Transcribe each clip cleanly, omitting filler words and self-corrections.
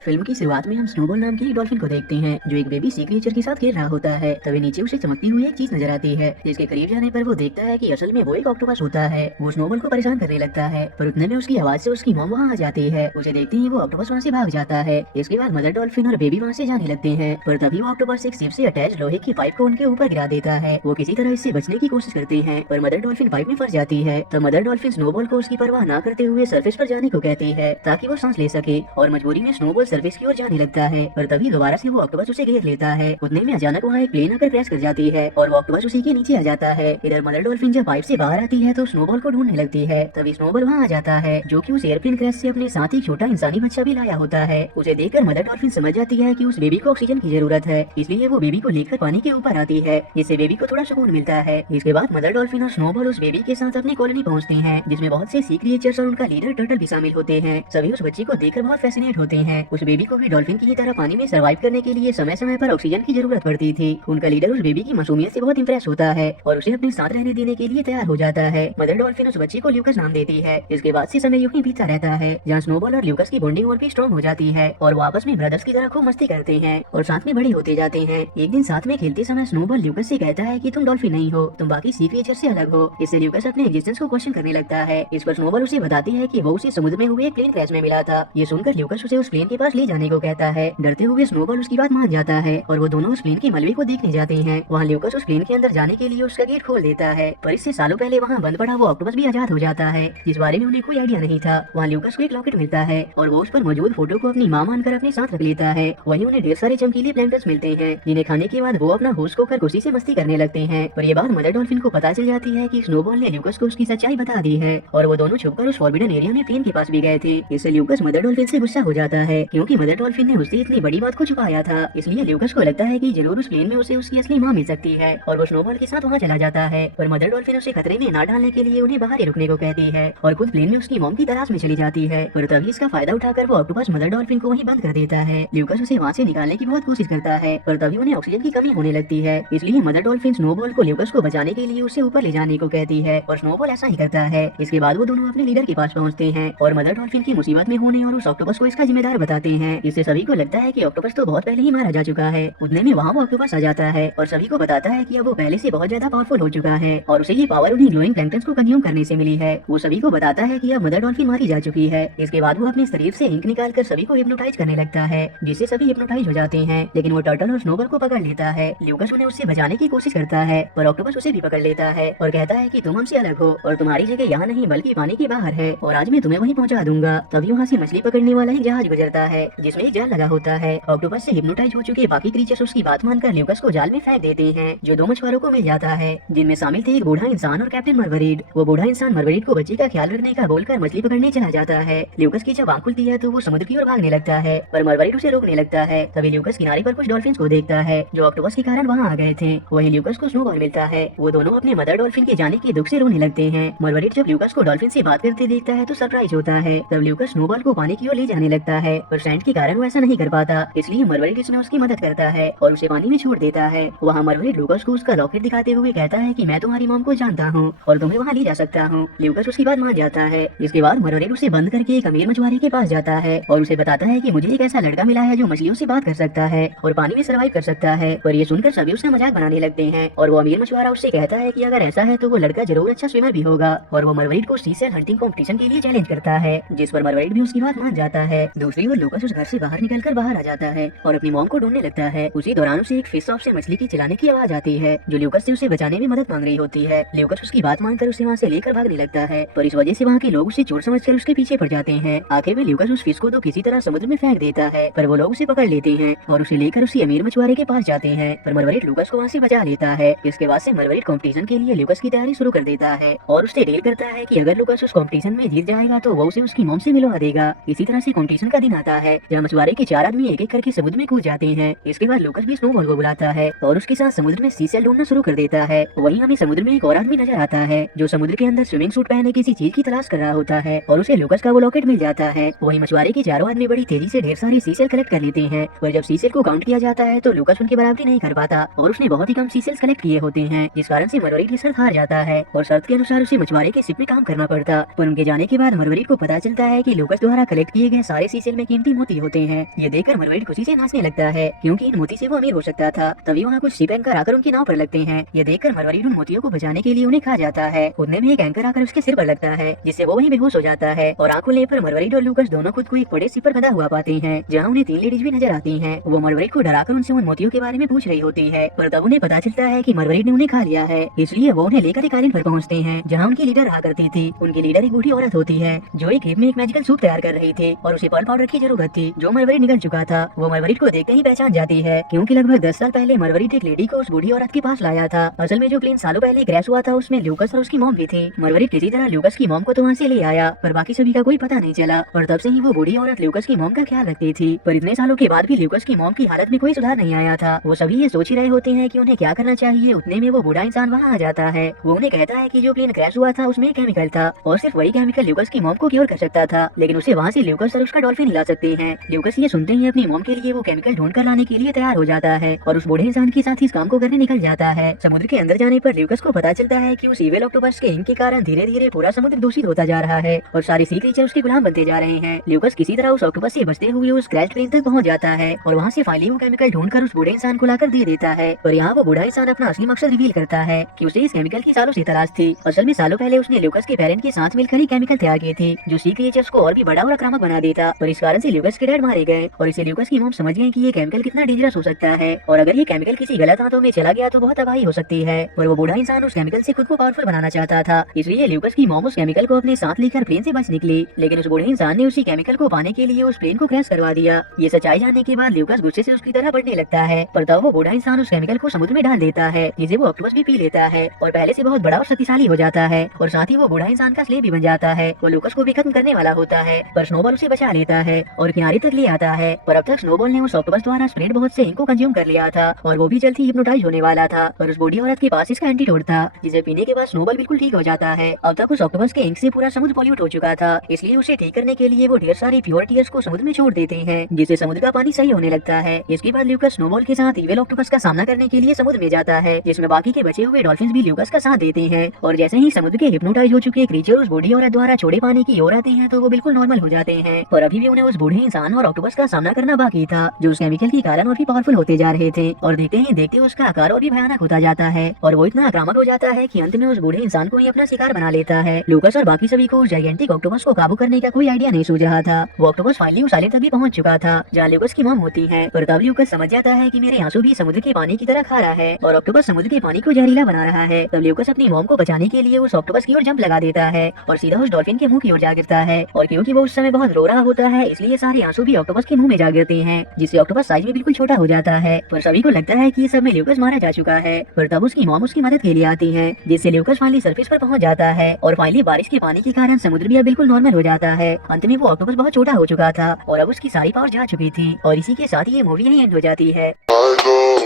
Film की शुरुआत में हम स्नोबॉल नाम की एक डॉल्फिन को देखते हैं जो एक बेबी सी क्रिएचर के साथ खेल रहा होता है। तभी नीचे उसे चमकती हुई एक चीज नजर आती है, जिसके करीब जाने पर वो देखता है कि असल में वो एक ऑक्टोपस होता है। वो स्नोबॉल को परेशान करने लगता है, पर उतने में उसकी आवाज से उसकी मॉम वहाँ आ जाती है। उसे देखते ही वो ऑक्टोपस वहाँ से भाग जाता है। इसके बाद मदर डॉल्फिन और बेबी वहाँ से जाने लगते हैं, पर तभी वो ऑक्टोपस एक शिप से अटैच लोहे की पाइप को उनके ऊपर गिरा देता है। वो किसी तरह इससे बचने की कोशिश करते हैं, पर मदर डॉल्फिन पाइप में फंस जाती है। तब मदर डॉल्फिन स्नोबॉल को उसकी परवाह न करते हुए सरफेस पर जाने को कहती है ताकि वो सांस ले सके, और मजबूरी में स्नोबॉल सरफेस की ओर जाने लगता है। पर तभी दोबारा से वो ऑक्टोपस उसे घेर लेता है। उतने में अचानक वहाँ एक प्लेन आकर क्रैश कर जाती है और वो ऑक्टोपस उसी के नीचे आ जाता है। इधर मदर डॉल्फिन जब पाइप से बाहर आती है तो स्नोबॉल को ढूंढने लगती है। तभी स्नोबॉल वहाँ आ जाता है, जो कि उस एयरप्लेन क्रैश से अपने साथ एक छोटा इंसानी बच्चा भी लाया होता है। उसे देखकर मदर डॉल्फिन समझ जाती है कि उस बेबी को ऑक्सीजन की जरूरत है, इसलिए वो बेबी को लेकर पानी के ऊपर आती है, जिससे बेबी को थोड़ा सुकून मिलता है। इसके बाद मदर डॉल्फिन और स्नोबॉल उस बेबी के साथ अपनी कॉलोनी पहुँचते हैं, जिसमें बहुत से सी क्रिएचर्स और उनका लीडर टर्टल भी शामिल होते हैं। सभी उस बच्चे को देखकर बहुत फैसिनेट होते हैं। उस बेबी को भी डॉल्फिन की ही तरह पानी में सर्वाइव करने के लिए समय समय पर ऑक्सीजन की जरूरत पड़ती थी। उनका लीडर उस बेबी की मासूमियत से बहुत इंप्रेस होता है और उसे अपने साथ रहने देने के लिए तैयार हो जाता है। मदर डॉल्फिन उस बच्चे को ल्यूकस नाम देती है। इसके बाद से समय यूं ही बीतता रहता है, जहाँ स्नोबॉल और ल्यूकस की बॉन्डिंग और भी स्ट्रॉन्ग हो जाती है और वो आपस में ब्रदर्स की तरह खूब मस्ती करते हैं और साथ में बड़े होते जाते हैं। एक दिन साथ में खेलते समय स्नोबॉल ल्यूकस से कहता है कि तुम डॉल्फिन नहीं हो, तुम बाकी सी क्रिएचर से अलग हो। इससे ल्यूकस अपने एग्जिस्टेंस को क्वेश्चन करने लगता है। इस पर स्नोबॉल उसे बताती है कि वो उसे समुद्र में हुए एक प्लेन क्रैश में मिला था। ये सुनकर ल्यूकस उसे उस प्लेन के पास ले जाने को कहता है। डरते हुए स्नोबॉल उसकी बात मान जाता है और वो दोनों उस प्लेन के मलबे को देखने जाते हैं। वहाँ ल्यूकस उस प्लेन के अंदर जाने के लिए उसका गेट खोल देता है, पर इससे सालों पहले वहाँ बंद पड़ा वो ऑक्टोपस भी आजाद हो जाता है, जिस बारे में उन्हें कोई आइडिया नहीं था। वहाँ ल्यूकस को एक लॉकेट मिलता है और वो उस पर मौजूद फोटो को अपनी माँ मानकर अपने साथ रख लेता है। वहीं उन्हें ढेर सारे चमकीले प्लैंक्टन्स मिलते हैं, जिन्हें खाने के बाद वो अपना होस्ट होकर खुशी से मस्ती करने लगते हैं। पर ये बात मदर डॉल्फिन को पता चल जाती है कि स्नोबॉल ने ल्यूकस को उसकी सच्चाई बता दी है और वो दोनों छुपकर उस फॉरबिडन एरिया में प्लेन के पास भी गए थे। इससे ल्यूकस मदर डॉल्फिन से गुस्सा हो जाता है, क्योंकि मदर डॉल्फिन ने उससे इतनी बड़ी बात को छुपाया था। इसलिए ल्यूकस को लगता है कि जरूर उस प्लेन में उसे उसकी असली माँ मिल सकती है और वो स्नोबॉल के साथ वहाँ चला जाता है। पर मदर डॉल्फिन उसे खतरे में ना डालने के लिए उन्हें बाहर ही रुकने को कहती है और खुद प्लेन में उसकी मॉम की तलाश में चली जाती है। पर तभी इसका फायदा उठाकर वो ऑक्टोपस मदर डॉल्फिन को वहीं बंद कर देता है। ल्यूकस उसे वहाँ से निकालने की बहुत कोशिश करता है, पर तभी उन्हें ऑक्सीजन की कमी होने लगती है। इसलिए मदर डॉल्फिन स्नोबॉल को ल्यूकस को बचाने के लिए उसे ऊपर ले जाने को कहती है और स्नोबॉल ऐसा ही करता है। इसके बाद वो दोनों अपने लीडर के पास पहुँचते हैं और मदर डॉल्फिन की मुसीबत में होने और उस ऑक्टोपस को इसका जिम्मेदार बताते हैं। इससे सभी को लगता है कि ऑक्टोपस तो बहुत पहले ही मारा जा चुका है। उतने में वहाँ वो ऑक्टोपस आ जाता है और सभी को बताता है कि अब वो पहले से बहुत ज्यादा पावरफुल हो चुका है और उसे ये पावर उन्हीं ग्लोइंग प्लैंक्टन्स को कंज्यूम करने से मिली है। वो सभी को बताता है कि अब मदर डॉल्फिन मारी जा चुकी है। इसके बाद वो अपने शरीर से इंक निकालकर सभी को हिप्नोटाइज करने लगता है, जिससे सभी हिप्नोटाइज हो जाते हैं। लेकिन वो टर्टल और स्नोबॉल को पकड़ लेता है। ल्यूकस उन्हें उससे बचाने की कोशिश करता है, पर ऑक्टोपस उसे भी पकड़ लेता है और कहता है कि तुम हमसे अलग हो और तुम्हारी जगह यहाँ नहीं बल्कि पानी के बाहर है और आज मैं तुम्हें वहीं पहुँचा दूंगा। तभी वहाँ से मछली पकड़ने वाला एक जहाज गुजरता है, जिसमें एक जाल लगा होता है। ऑक्टोपस से हिप्नोटाइज हो चुके बाकी क्रीचर्स उसकी बात मानकर ल्यूकस को जाल में फेंक देते हैं, जो दो मछुआरों को मिल जाता है, जिनमें शामिल थे एक बूढ़ा इंसान और कैप्टन मरवरीड। वो बूढ़ा इंसान मरवरीड को बच्चे का ख्याल रखने का बोलकर मछली पकड़ने चला जाता है। ल्यूकस की जब आंख खुलती है तो वो समुद्र की ओर भागने लगता है, पर मरवरीड उसे रोकने लगता है। तभी ल्यूकस किनारे पर कुछ डॉल्फिन्स को देखता है जो ऑक्टोपस के कारण वहाँ आ गए थे। वहीं ल्यूकस को स्नोबॉल मिलता है। वो दोनों अपने मदर डॉल्फिन के जाने के दुख से रोने लगते हैं। मरवरीड जब ल्यूकस को डॉल्फिन से बात करते देखता है तो सरप्राइज होता है। तब ल्यूकस स्नोबॉल को पानी की ओर ले जाने लगता है, पर सैंड के कारण वो ऐसा नहीं कर पाता, इसलिए मरवरीड इसमें उसकी मदद करता है और उसे पानी में छोड़ देता है। वहाँ मरवरीड ल्यूकस को उसका लॉकेट दिखाते हुए कहता है कि मैं तुम्हारी मॉम को जानता हूँ और तुम्हें वहाँ ले जा सकता हूँ। ल्यूकस उसकी बात मान जाता है। इसके बाद मरवरीड उसे बंद करके एक अमीर मछुआरे के पास जाता है और उसे बताता है कि मुझे एक ऐसा लड़का मिला है जो मछलियों से बात कर सकता है और पानी में सर्वाइव कर सकता है। पर ये सुनकर सभी उसका मजाक बनाने लगते हैं और वो अमीर मछुआरा उससे कहता है कि अगर ऐसा है तो वो लड़का जरूर अच्छा स्विमर भी होगा और वो मरवरीड को सी सेल हंटिंग कॉम्पिटिशन के लिए चैलेंज करता है, जिस पर मरवरीड भी उसकी बात मान जाता है। दूसरी ओर लूकस उस घर से बाहर निकलकर बाहर आ जाता है और अपनी मॉम को ढूंढने लगता है। उसी दौरान उसे एक फिश शॉप से मछली की चिल्लाने की आवाज आती है, जो लूकस से उसे बचाने में मदद मांग रही होती है। लूकस उसकी बात मानकर उसे वहाँ से लेकर भागने लगता है, पर इस वजह से वहाँ के लोग उसे चोर समझकर उसके पीछे पड़ जाते हैं। आखिर में लूकस उस फिश को तो किसी तरह समुद्र में फेंक देता है, पर वो लोग उसे पकड़ लेते हैं और उसे लेकर उसी अमीर मछुआरे के पास जाते हैं। पर मरवरीड लूकस को वहाँ से बचा लेता है। इसके बाद से मरवरीड कंपटीशन के लिए लूकस की तैयारी शुरू कर देता है और उससे डील करता है कि अगर लूकस उस कंपटीशन में जीत जाएगा तो वो उसे उसकी मॉम से मिलवा देगा। इसी तरह से कंपटीशन का दिन आता है, जहाँ मछुआरे के 4 आदमी एक एक करके समुद्र में कूद जाते हैं। इसके बाद लूकस भी स्नोबॉल को बुलाता है और उसके साथ समुद्र में सीसेल ढूंढना शुरू कर देता है। वहीं हमें समुद्र में एक और आदमी नजर आता है जो समुद्र के अंदर स्विमिंग सूट पहने किसी चीज की तलाश कर रहा होता है और उसे लूकस का वो लॉकेट मिल जाता है। वहीं मछुआरे के 4 आदमी बड़ी तेजी से ढेर सारे सीसेल कलेक्ट कर लेते हैं, पर जब सीसेल को काउंट किया जाता है तो लूकस उनकी बराबरी नहीं कर पाता और उसने बहुत ही कम सीसेल्स कलेक्ट किए होते हैं, जिस कारण से मरवरीड शर्त हार जाता है और शर्त के अनुसार उसे मछुआरे के शिप में काम करना पड़ता। पर उनके जाने के बाद मरवरीड को पता चलता है कि लूकस द्वारा कलेक्ट किए गए सारे सीसेल में कीमती मोती होते हैं। ये देखकर मरवरीड खुशी से नाचने लगता है क्योंकि इन मोती से वो अमीर हो सकता था। तभी वहाँ कुछ शिप एंकर आकर उनकी नाव पर लगते हैं। ये देखकर मरवरीड उन मोतियों को बचाने के लिए उन्हें खा जाता है। उतने में एक एंकर आकर उसके सिर पर लगता है जिससे वो वहीं बेहोश हो जाता है और आंख खुलने पर मरवरीड और लूकस दोनों खुद को एक बड़े शिप पर बंधा हुआ पाते हैं, जहाँ उन्हें 3 लेडीज भी नजर आती हैं। वो मरवरीड को डराकर उनसे उन मोतियों के बारे में पूछ रही होती है, पर तब उन्हें पता चलता है कि मरवरीड ने उन्हें खा लिया है। इसलिए वो उन्हें लेकर एक आइलैंड पर पहुँचते हैं जहाँ उनकी लीडर रहा करती थी। उनकी लीडर एक बूढ़ी औरत होती है जो एक गेम में एक मैजिकल सूप तैयार कर रही थी और उसे पर्ल पाउडर की जरूरत थी जो मरवरीड निकल चुका था। वो मरवरीड को देखते ही पहचान जाती है क्योंकि लगभग 10 साल पहले मरवरीड एक लेडी को उस बूढ़ी औरत के पास लाया था। असल में जो प्लेन सालों पहले क्रैश हुआ था उसमें लूकस और उसकी मॉम भी थी। मरवरीड किसी तरह लूकस की मॉम को तो वहाँ से ले आया, पर बाकी सभी का कोई पता नहीं चला और तब से ही वो बूढ़ी औरत लूकस की मॉम का ख्याल रखती थी। पर इतने सालों के बाद भी लूकस की मॉम की हालत में कोई सुधार नहीं आया था। वो सभी ये सोच ही रहे होते हैं कि उन्हें क्या करना चाहिए। उतने में वो बूढ़ा इंसान वहाँ आ जाता है। वो उन्हें कहता है कि जो प्लेन क्रैश हुआ था उसमें केमिकल था और सिर्फ वही केमिकल लूकस की मॉम को क्योर कर सकता था, लेकिन उसे वहाँ से लूकस और उसका डॉल्फिन ला सकते हैं। लूकस ये सुनते ही अपनी मॉम के लिए वो केमिकल ढूंढ कर लाने के लिए तैयार हो जाता है और उस बूढ़े इंसान के साथ इस काम को करने निकल जाता है। समुद्र के अंदर जाने पर लूकस को पता चलता है कि उस इविल ऑक्टोपस के इंक के कारण धीरे धीरे पूरा समुद्र दूषित होता जा रहा है और सारे सी क्रीचर उसके गुलाम बनते जा रहे हैं। लूकस किसी तरह उस ऑक्टोपस से बचते हुए उस क्रैश प्लेन तक पहुंच जाता है और वहाँ से फाइनली वो केमिकल ढूंढकर उस बूढ़े इंसान को लाकर दे देता है। और यहाँ वो बूढ़ा इंसान अपना असली मकसद रिवील करता है कि उसे इस केमिकल की सालों से तलाश थी। असल में सालों पहले उसने लूकस के पेरेंट के साथ मिलकर ही केमिकल तैयार किए थे जो सी क्रीचर्स को और भी बड़ा और आक्रामक बना देता, और इस कारण से लूकस के डैड मारे गए और इसे लूकस की मॉम समझ गए कि ये केमिकल कितना डेंजरस हो सकता है और अगर ये केमिकल किसी गलत हाथों में चला गया तो बहुत तबाही हो सकती है। और वो बूढ़ा इंसान उस केमिकल से खुद को पावरफुल बनाना चाहता था, इसलिए लूकस की मॉम उस केमिकल को अपने साथ लेकर प्लेन से बच निकली। लेकिन उस बूढ़े इंसान ने उसी केमिकल को पाने के लिए उस प्लेन को क्रैश करवा दिया। ये सच्चाई जानने के बाद लूकस गुस्से से उसकी तरह बढ़ने लगता है, पर तब वो बूढ़ा इंसान उस केमिकल को समुद्र में डाल देता है जिसे वो ऑक्टोपस भी पी लेता है और पहले से बहुत बड़ा और शक्तिशाली हो जाता है और साथ ही वो बूढ़ा इंसान का स्लेव भी बन जाता है। वो लूकस को भी खत्म करने वाला होता है, पर स्नोबॉल उसे बचा लेता है और किनारे तक ले आता है। पर अब तक स्नोबॉल ने उस ऑक्टोपस द्वारा स्प्रेड बहुत से इंक को कंज्यूम कर लिया था और वो भी जल्द ही हिप्नोटाइज होने वाला था। पर उस बूढ़ी औरत के पास इसका एंटीडोट था जिसे पीने के बाद स्नोबॉल बिल्कुल ठीक हो जाता है। अब तक उस ऑक्टोपस के इंक से पूरा समुद्र पॉल्यूट हो चुका था, इसलिए उसे ठीक करने के लिए वो ढेर सारी प्योर टीयर्स को समुद्र में छोड़ देते हैं जिससे समुद्र का पानी सही होने लगता है। इसके बाद लूकस स्नोबॉल के साथ इविल ऑक्टोपस का सामना करने के लिए समुद्र में जाता है, जिसमें बाकी के बचे हुए डॉल्फिन्स भी लूकस का साथ देते हैं। और जैसे ही समुद्र के हिप्नोटाइज हो चुके क्रीचर उस बूढ़ी औरत द्वारा छोड़े पानी की ओर आते हैं तो वो बिल्कुल नॉर्मल हो जाते हैं। पर अभी भी उन्हें उस बूढ़े इंसान और ऑक्टोपस का सामना करना बाकी था जो उस केमिकल के कारण और भी पावरफुल होते जा रहे थे और देखते ही देखते उसका आकार और भी भयानक होता जाता है और वो इतना आक्रामक हो जाता है कि अंत में उस बूढ़े इंसान को ही अपना शिकार बना लेता है। लूकस और बाकी सभी को उस जायंटिक ऑक्टोपस को काबू करने का कोई आइडिया नहीं सूझ रहा था। वो ऑक्टोपस फाइनली उस आइलैंड तक भी पहुंच चुका था जहाँ लूकस की मॉम होती है, पर तब लूकस समझ जाता है कि मेरे आंसू भी समुद्र के पानी की तरह खारा है और ऑक्टोपस समुद्र के पानी को जहरीला बना रहा है। तब लूकस अपनी मॉम को बचाने के लिए उस ऑक्टोपस की ओर जंप लगा देता है और सीधा उस डॉल्फिन के मुंह की ओर जा गिरता है और क्योंकि वो उस समय बहुत रो रहा होता है इसलिए सारे आंसू भी ऑक्टोपस के मुंह में जा गिरते हैं जिससे ऑक्टोपस साइज में बिल्कुल छोटा हो जाता है। पर सभी को लगता है कि इस सब में लूकस मारा जा चुका है, पर तब उसकी मॉम उसकी मदद के लिए आती है जिससे लूकस फाइनली सरफेस पर पहुंच जाता है और फाइनली बारिश के पानी के कारण समुद्र भी अब बिल्कुल नॉर्मल हो जाता है। अंत में वो ऑक्टोपस बहुत छोटा हो चुका था और अब उसकी सारी पावर जा चुकी थी और इसी के साथ ये मूवी यहीं एंड हो जाती है। I know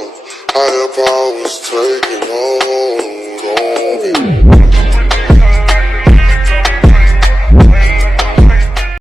higher powers taking hold on me.